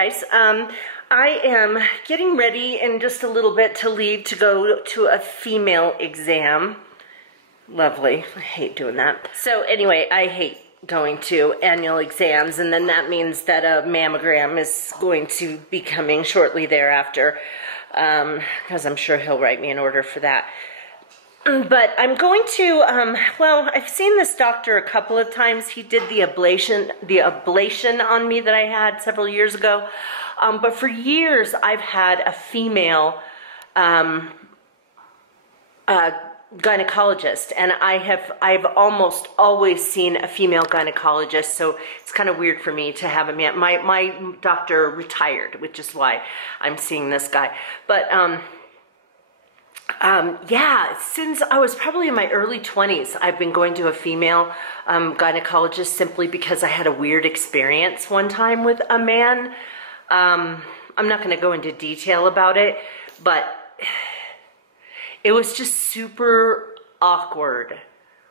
guys. I am getting ready in just a little bit to leave to go to a female exam. Lovely. I hate doing that. So anyway, I hate going to annual exams, and then that means that a mammogram is going to be coming shortly thereafter, because I'm sure he'll write me an order for that. But I'm going to, well, I've seen this doctor a couple of times. He did the ablation on me that I had several years ago. But for years, I've had a female gynecologist, and I've almost always seen a female gynecologist. So it's kind of weird for me to have a man. My doctor retired, which is why I'm seeing this guy. But yeah, since I was probably in my early 20s, I've been going to a female gynecologist simply because I had a weird experience one time with a man. I'm not going to go into detail about it, but it was just super awkward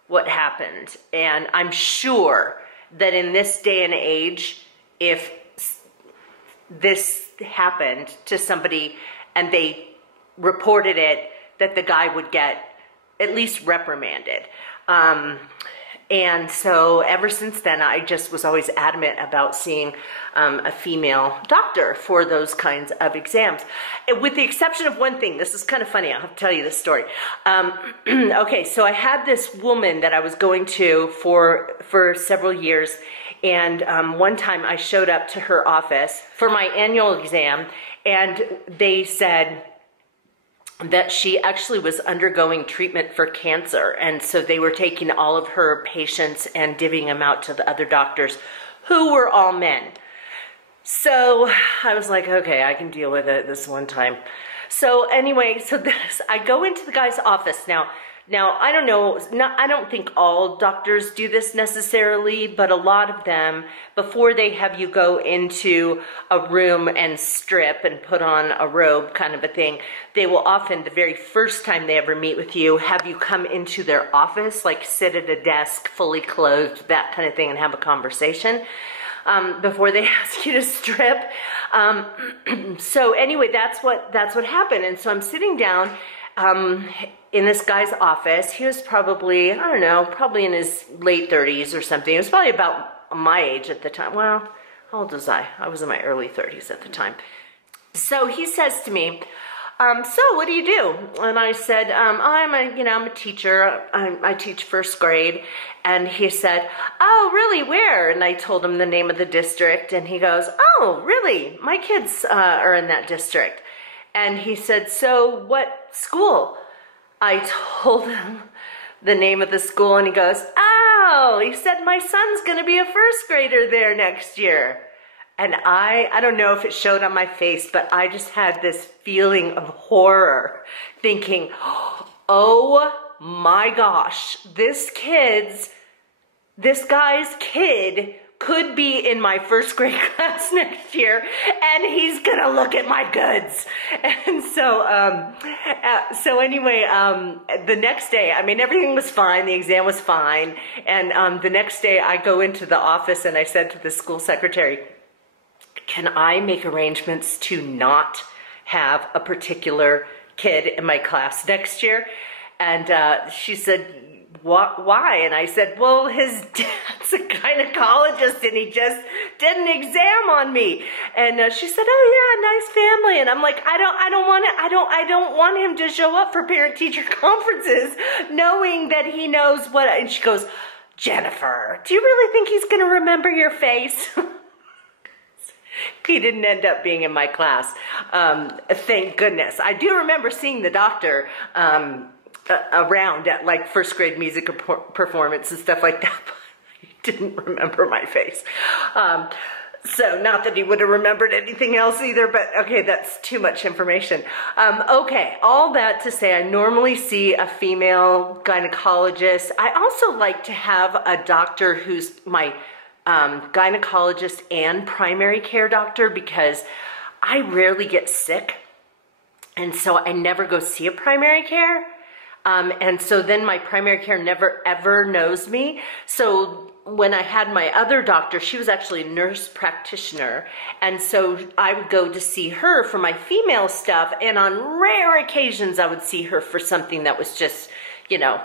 what happened. And I'm sure that in this day and age, if this happened to somebody and they reported it, that the guy would get at least reprimanded. And so ever since then, I just was always adamant about seeing a female doctor for those kinds of exams. With the exception of one thing. This is kind of funny. I'll have to tell you this story. Okay, so I had this woman that I was going to for several years. And one time I showed up to her office for my annual exam, and they said that she actually was undergoing treatment for cancer. And so they were taking all of her patients and divvying them out to the other doctors, who were all men. So I was like, okay, I can deal with it this one time. So anyway, I go into the guy's office. Now I don't know, I don't think all doctors do this necessarily, but a lot of them, before they have you go into a room and strip and put on a robe kind of a thing, they will often, the very first time they ever meet with you, have you come into their office, like sit at a desk, fully clothed, that kind of thing, and have a conversation before they ask you to strip. So anyway, that's what happened. And so I'm sitting down in this guy's office. He was probably, I don't know, probably in his late 30s or something. He was probably about my age at the time. Well, how old was I? I was in my early 30s at the time. So he says to me, so what do you do? And I said, I'm a teacher. I teach first grade. And he said, oh, really, where? And I told him the name of the district. And he goes, oh, really? My kids are in that district. And he said, so what school? I told him the name of the school, and he goes, oh, he said, my son's going to be a first grader there next year. And I don't know if it showed on my face, but I just had this feeling of horror, thinking, oh my gosh, this guy's kid could be in my first grade class next year, and he's gonna look at my goods. And so anyway, the next day, I mean, everything was fine, the exam was fine, and the next day I go into the office and I said to the school secretary, can I make arrangements to not have a particular kid in my class next year? And she said, why? And I said, well, his dad's a gynecologist and he just did an exam on me. And she said, oh yeah, nice family. And I'm like, I don't want him to show up for parent-teacher conferences knowing that he knows what. And she goes, Jennifer, do you really think he's going to remember your face? He didn't end up being in my class. Thank goodness. I do remember seeing the doctor around at like first grade music performance and stuff like that, but he didn't remember my face. So not that he would have remembered anything else either, but okay, that's too much information. Okay, all that to say, I normally see a female gynecologist. I also like to have a doctor who's my gynecologist and primary care doctor, because I rarely get sick, and so I never go see a primary care. And so then my primary care never ever knows me. So when I had my other doctor, she was actually a nurse practitioner. And so I would go to see her for my female stuff. And on rare occasions, I would see her for something that was just, you know,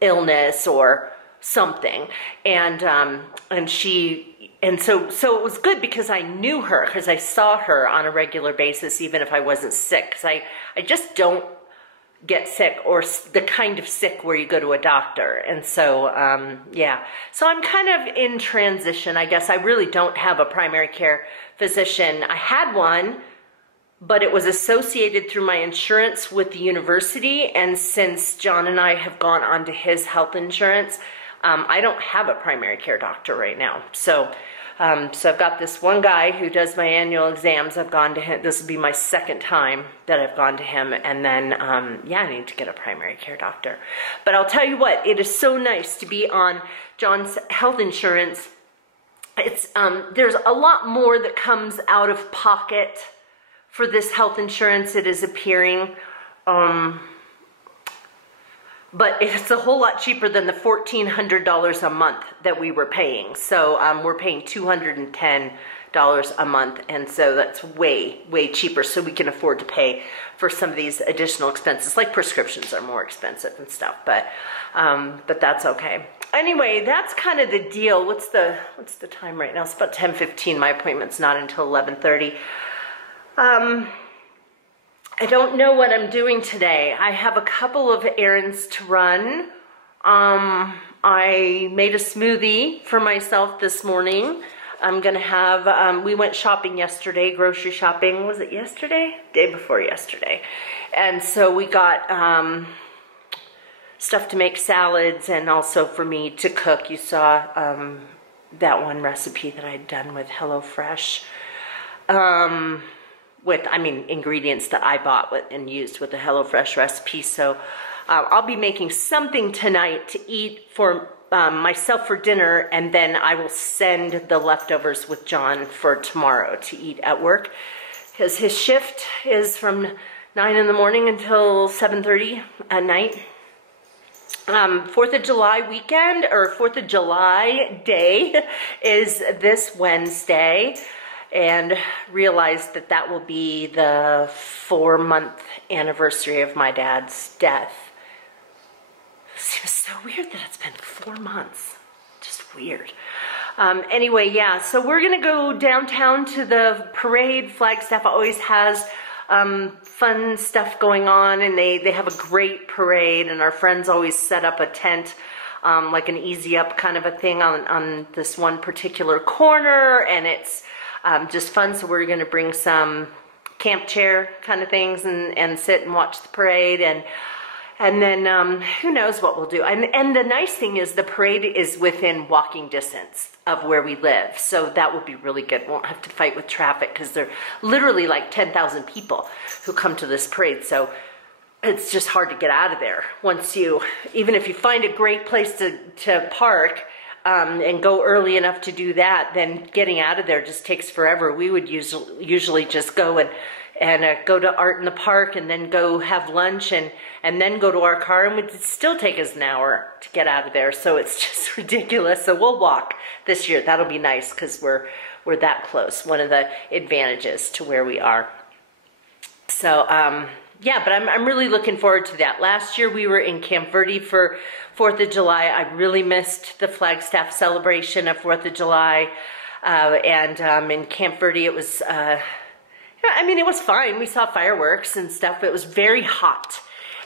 illness or something. And so it was good because I knew her, because I saw her on a regular basis, even if I wasn't sick. Because I just don't get sick, or the kind of sick where you go to a doctor. And so, yeah. So I'm kind of in transition, I guess. I really don't have a primary care physician. I had one, but it was associated through my insurance with the university. And since John and I have gone on to his health insurance, I don't have a primary care doctor right now. So I've got this one guy who does my annual exams. I've gone to him. This will be my second time that I've gone to him. And then, yeah, I need to get a primary care doctor. But I'll tell you what, it is so nice to be on John's health insurance. It's, there's a lot more that comes out of pocket for this health insurance, it is appearing. But it's a whole lot cheaper than the $1,400 a month that we were paying. So we're paying $210 a month, and so that's way, way cheaper. So we can afford to pay for some of these additional expenses, like prescriptions are more expensive and stuff. But that's okay. Anyway, that's kind of the deal. What's the time right now? It's about 10:15. My appointment's not until 11:30. I don't know what I'm doing today. I have a couple of errands to run. I made a smoothie for myself this morning. I'm gonna have, we went shopping yesterday, grocery shopping. Was it yesterday? Day before yesterday. And so we got stuff to make salads and also for me to cook. You saw that one recipe that I'd done with HelloFresh. With, I mean, ingredients that I bought and used with the HelloFresh recipe. So I'll be making something tonight to eat for myself for dinner, and then I will send the leftovers with John for tomorrow to eat at work, because his shift is from 9 in the morning until 7:30 at night. 4th of July weekend, or 4th of July day, is this Wednesday. And realized that that will be the 4-month anniversary of my dad's death. It seems so weird that it's been 4 months. Just weird. Anyway, yeah, so we're gonna go downtown to the parade. Flagstaff always has fun stuff going on, and they have a great parade, and our friends always set up a tent, like an easy up kind of a thing on this one particular corner, and it's just fun. So we're going to bring some camp chair kind of things and sit and watch the parade, and then who knows what we'll do. And the nice thing is the parade is within walking distance of where we live, so that will be really good. Won't have to fight with traffic, because there are literally like 10,000 people who come to this parade, so it's just hard to get out of there. Even if you find a great place to park, and go early enough to do that, then getting out of there just takes forever. We would usually just go and go to Art in the Park, and then go have lunch, and then go to our car, and it would still take us an hour to get out of there. So it's just ridiculous. So we'll walk this year. That'll be nice, because we're that close. One of the advantages to where we are. So yeah, but I'm really looking forward to that. Last year we were in Camp Verde for 4th of July. I really missed the Flagstaff celebration of 4th of July. And in Camp Verde it was, I mean, it was fine. We saw fireworks and stuff. It was very hot.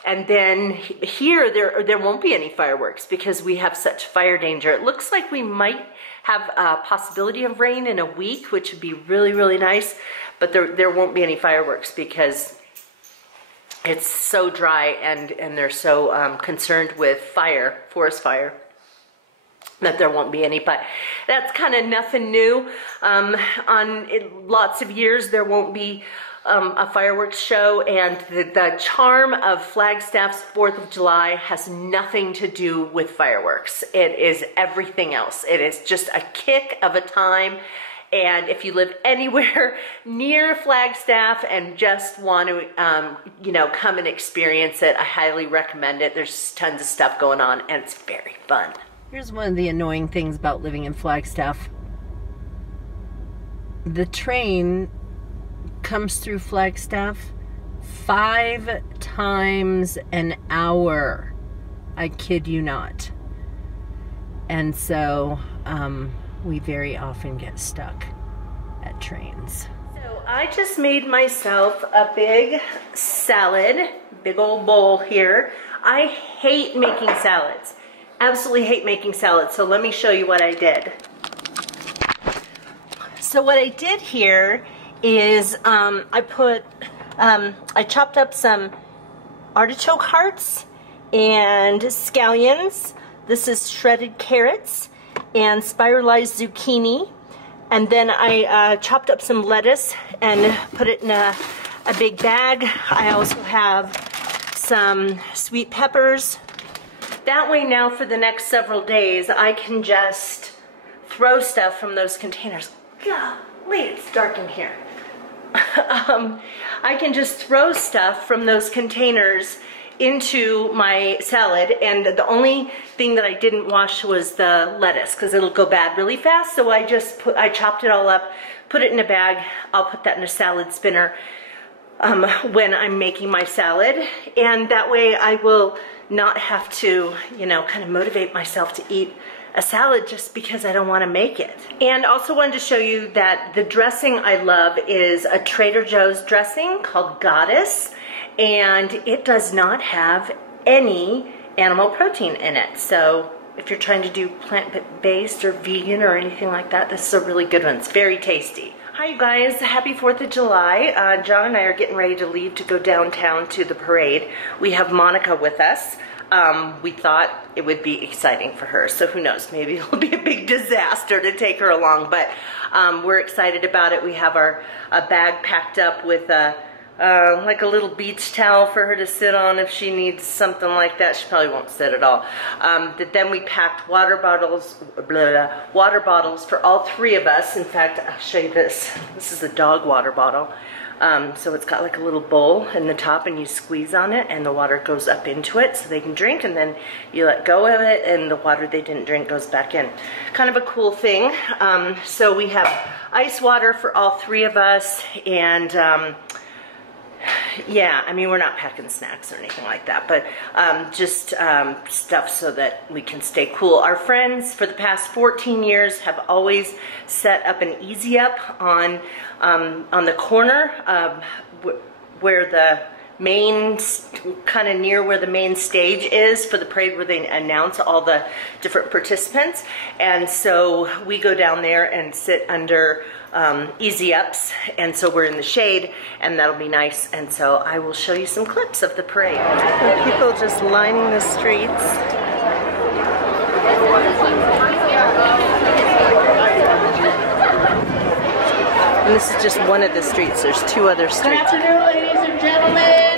And then here there won't be any fireworks because we have such fire danger. It looks like we might have a possibility of rain in a week, which would be really, really nice. But there won't be any fireworks because it's so dry, and they're so concerned with forest fire, that there won't be any. But that's kind of nothing new. Lots of years there won't be a fireworks show, and the charm of Flagstaff's 4th of July has nothing to do with fireworks. It is everything else. It is just a kick of a time. And if you live anywhere near Flagstaff and just want to, come and experience it, I highly recommend it. There's tons of stuff going on, and it's very fun. Here's one of the annoying things about living in Flagstaff. The train comes through Flagstaff 5 times an hour. I kid you not. And so we very often get stuck at trains. So I just made myself a big salad, big old bowl here. I hate making salads. Absolutely hate making salads. So let me show you what I did. So what I did here is I chopped up some artichoke hearts and scallions. This is shredded carrots and spiralized zucchini. And then I chopped up some lettuce and put it in a big bag. I also have some sweet peppers. That way now for the next several days, I can just throw stuff from those containers. Golly, it's dark in here. I can just throw stuff from those containers into my salad, and the only thing that I didn't wash was the lettuce because it'll go bad really fast. So I chopped it all up, put it in a bag. I'll put that in a salad spinner when I'm making my salad, and that way I will not have to, you know, kind of motivate myself to eat a salad just because I don't want to make it. And also wanted to show you that the dressing I love is a Trader Joe's dressing called Goddess, and it does not have any animal protein in it. So if you're trying to do plant-based or vegan or anything like that, this is a really good one. It's very tasty. Hi you guys, happy 4th of July. John and I are getting ready to leave to go downtown to the parade. We have Monica with us. We thought it would be exciting for her, so who knows, maybe it'll be a big disaster to take her along, but we're excited about it. We have our bag packed up with like a little beach towel for her to sit on if she needs something like that. She probably won't sit at all. Then we packed water bottles for all 3 of us. In fact, I'll show you this. This is a dog water bottle. So it's got like a little bowl in the top, and you squeeze on it and the water goes up into it so they can drink, and then you let go of it and the water they didn't drink goes back in. Kind of a cool thing. So we have ice water for all 3 of us, and yeah, I mean, we're not packing snacks or anything like that, but just stuff so that we can stay cool. Our friends for the past 14 years have always set up an Easy Up on the corner where the main, kind of near where the main stage is for the parade, where they announce all the different participants. And so we go down there and sit under Easy Ups, and so we're in the shade, and that'll be nice. And so I will show you some clips of the parade. People just lining the streets. And this is just one of the streets. There's 2 other streets. Good afternoon, ladies and gentlemen.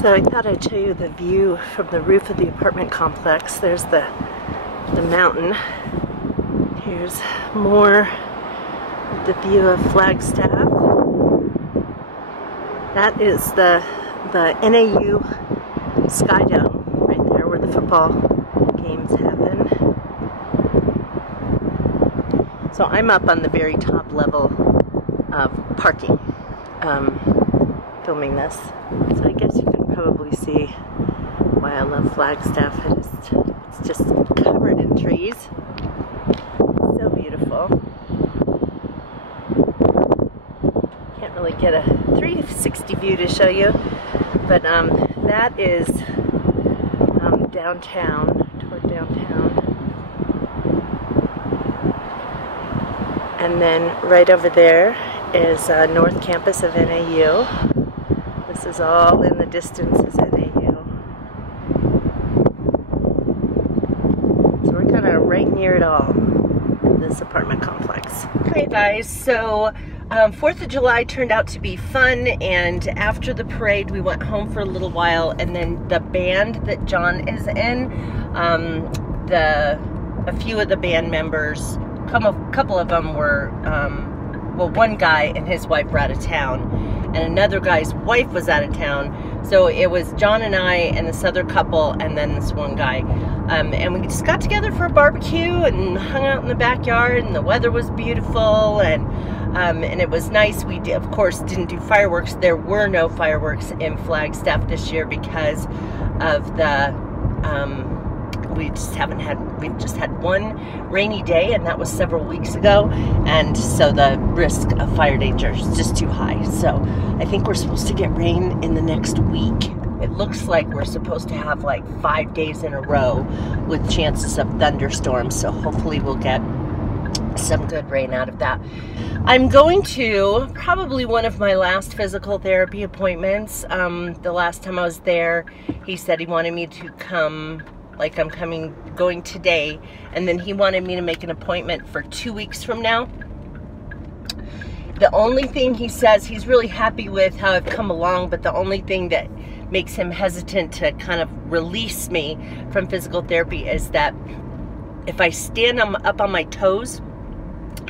So I thought I'd show you the view from the roof of the apartment complex. There's the mountain. Here's more of the view of Flagstaff. That is the NAU Sky Dome right there where the football games happen. So I'm up on the very top level of parking, filming this. So I guess you can probably see why I love Flagstaff. It's just covered in trees. So beautiful. Can't really get a 360 view to show you, but that is downtown, toward downtown. And then right over there is North Campus of NAU. This is all in the distance is NAU. So we're kind of right near it all in this apartment complex. Okay guys, so 4th of July turned out to be fun, and after the parade we went home for a little while, and then the band that John is in, a few of the band members, a couple of them were, well, one guy and his wife were out of town, and another guy's wife was out of town. So it was John and I and this other couple and then this one guy. And we just got together for a barbecue and hung out in the backyard, and the weather was beautiful, and it was nice. We, of course, didn't do fireworks. There were no fireworks in Flagstaff this year because of the, we've just had one rainy day, and that was several weeks ago, and so the risk of fire danger is just too high. So I think we're supposed to get rain in the next week. It looks like we're supposed to have like 5 days in a row with chances of thunderstorms, so hopefully we'll get some good rain out of that. I'm going to probably one of my last physical therapy appointments. The last time I was there, he said he wanted me to come, like I'm going today, and then he wanted me to make an appointment for 2 weeks from now. The only thing he says, he's really happy with how I've come along, but the only thing that makes him hesitant to kind of release me from physical therapy is that if I stand up on my toes,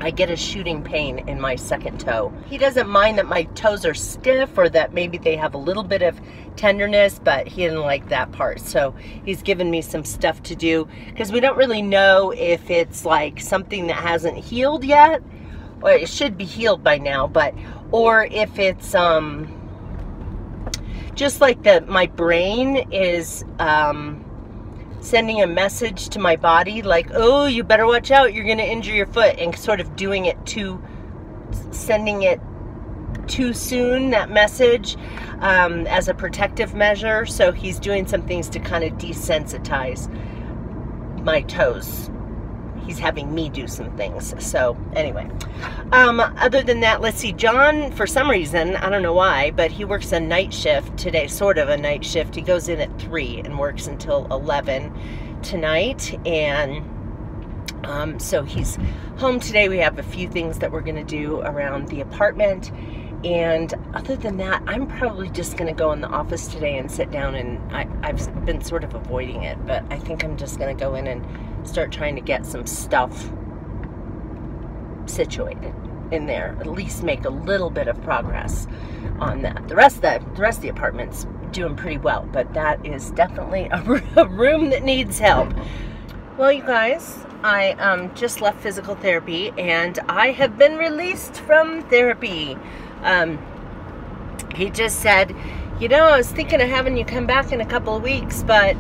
I get a shooting pain in my second toe. He doesn't mind that my toes are stiff or that maybe they have a little bit of tenderness, but he didn't like that part. So he's given me some stuff to do, because we don't really know if it's like something that hasn't healed yet, or it should be healed by now, but, or if it's just like my brain is sending a message to my body like, oh, you better watch out, you're gonna injure your foot, and sort of doing it sending it too soon, that message, as a protective measure. So he's doing some things to kind of desensitize my toes. He's having me do some things. So anyway, other than that, let's see, John, for some reason, I don't know why, but he works a night shift today, sort of a night shift. He goes in at 3 and works until 11 tonight, and so he's home today. We have a few things that we're gonna do around the apartment, and other than that, I'm probably just gonna go in the office today and sit down, and I've been sort of avoiding it, but I think I'm just gonna go in and start trying to get some stuff situated in there, at least make a little bit of progress on that. The rest of the apartment's doing pretty well, but that is definitely a room that needs help. Well, you guys, I just left physical therapy, and I have been released from therapy. He just said, you know, I was thinking of having you come back in a couple of weeks, but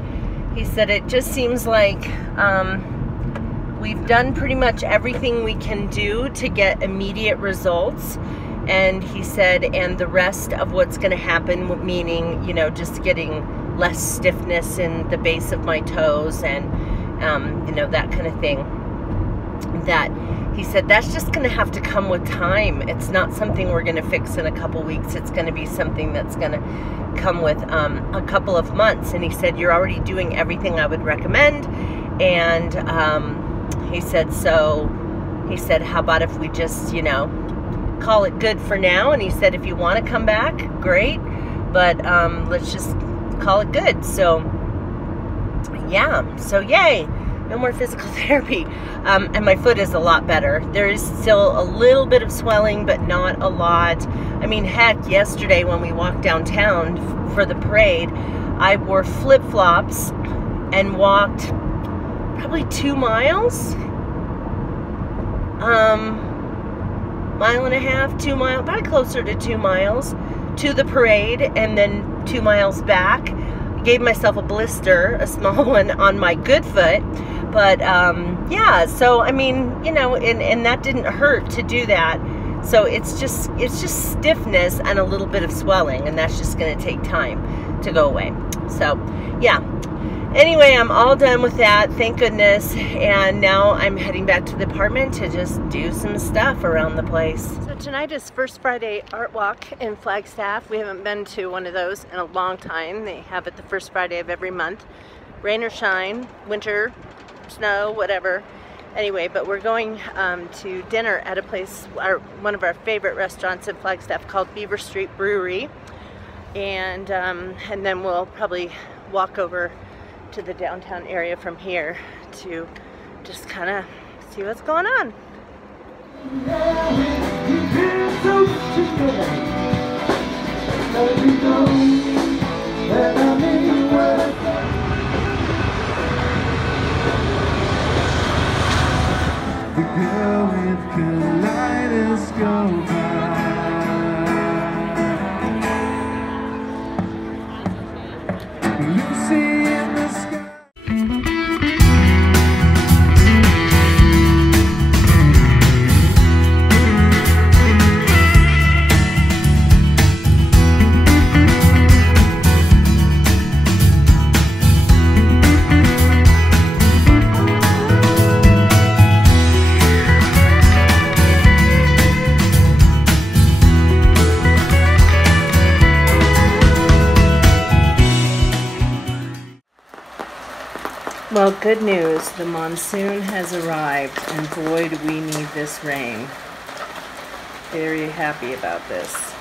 he said it just seems like we've done pretty much everything we can do to get immediate results. And he said, and the rest of what's going to happen, meaning, you know, just getting less stiffness in the base of my toes and, you know, that kind of thing, that he said that's just going to have to come with time. It's not something we're going to fix in a couple weeks. It's going to be something that's going to come with a couple of months. And he said, you're already doing everything I would recommend. And he said, how about if we just, you know, call it good for now? And he said, if you want to come back, great, but let's just call it good. So yeah, so yay, no more physical therapy. And my foot is a lot better. There is still a little bit of swelling, but not a lot. I mean, heck, yesterday when we walked downtown for the parade, I wore flip-flops and walked probably 2 miles, mile and a half, 2 miles, probably closer to 2 miles to the parade, and then 2 miles back. Gave myself a blister, a small one, on my good foot, but yeah, so I mean, you know, and that didn't hurt to do that. So it's just stiffness and a little bit of swelling, and that's just going to take time to go away. So yeah, Anyway, I'm all done with that, thank goodness, and now I'm heading back to the apartment to just do some stuff around the place. So tonight is First Friday Art Walk in Flagstaff. We haven't been to one of those in a long time. They have it the first Friday of every month. Rain or shine, winter, snow, whatever. Anyway, but we're going to dinner at a place, one of our favorite restaurants in Flagstaff called Beaver Street Brewery. And then we'll probably walk over to the downtown area from here to just kind of see what's going on. The girl with kaleidoscope eyes. Lucy in the sky. Well, good news. The monsoon has arrived, and boy, do we need this rain. Very happy about this.